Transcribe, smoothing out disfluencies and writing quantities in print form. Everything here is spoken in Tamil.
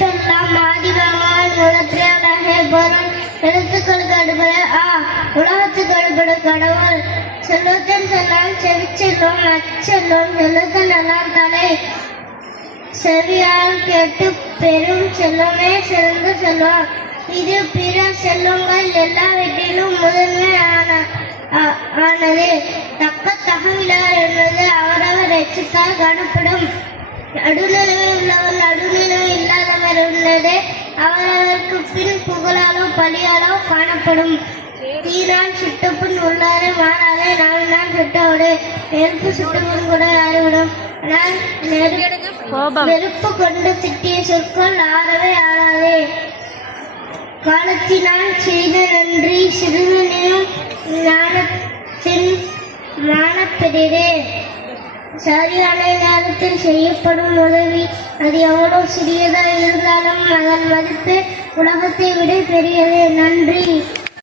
எழுத்தெல்லாம் ஆதிபகவான் முதற்றே பொருள் எழுத்துக்களுக்கு அடுப்பது உலகத்துக்கு அடுப்பது கடவுள். செல்வத்தின் செல்லம் செவிச்செல்வம் அச்செல்வம் செல்வத்தின் எல்லாம் தலை செவியால் கேட்டு பெரும் செல்வமே சிறந்த செல்வம். இது பிற செல்வங்கள் எல்லாவற்றிலும் முதன்மை ஆனது. தக்க தகவலார் என்பது அவரவர் எச்சத்தால் காணப்படும். நடுநிலைமை உள்ளவர் நடுநிலைமை இல்லாதவர் உள்ளது அவரவருக்கு பின் புகழாலோ பழியாலோ காணப்படும். தீனால் சுட்டப்புண் உள்ளாரை மாறாதே நாவினால் சுட்டோடு நெருப்பு சுட்டப்புண் கூட ஆறிவிடும். ஆனால் நெருப்பு கொண்டு திட்டிய சொற்கள் ஆறவே ஆறாதே. காலத்தினால் செய்த நன்றி சிறுவனையும் ஞானத்தின் மானப்பெரிதே. சரியான நேரத்தில் செய்யப்படும் உதவி அது எவ்வளவு சிறியதாக இருந்தாலும் அதன் மதிப்பு உலகத்தை விட பெரியது. நன்றி.